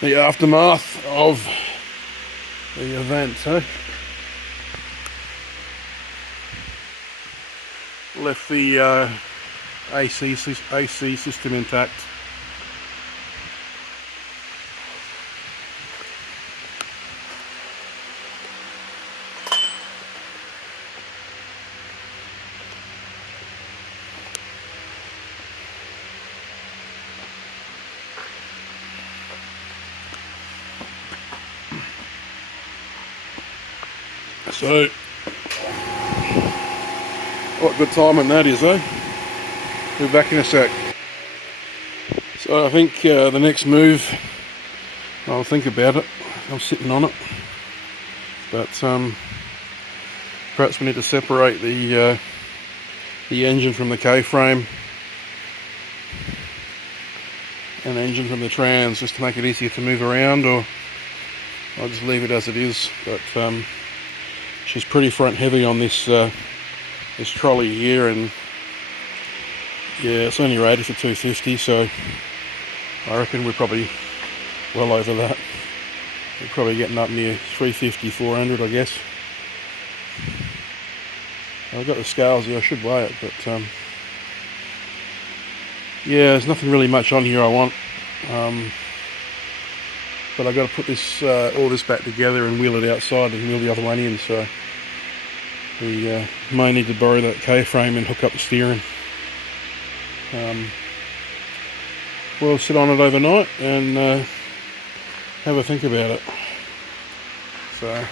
the aftermath of the event. Left the AC system intact. So, what good timing that is, eh? We'll be back in a sec. So I think the next move, I'll think about it. I'm sitting on it, but perhaps we need to separate the engine from the K-frame and the engine from the trans, just to make it easier to move around, or I'll just leave it as it is. But she's pretty front heavy on this this trolley here, and yeah, it's only rated for 250, so I reckon we're probably well over that. We're probably getting up near 350, 400, I guess. I've got the scales here, I should weigh it, but yeah, there's nothing really much on here I want. But I've got to put this all this back together and wheel it outside and wheel the other one in, so we may need to borrow that K-frame and hook up the steering. We'll sit on it overnight and have a think about it. So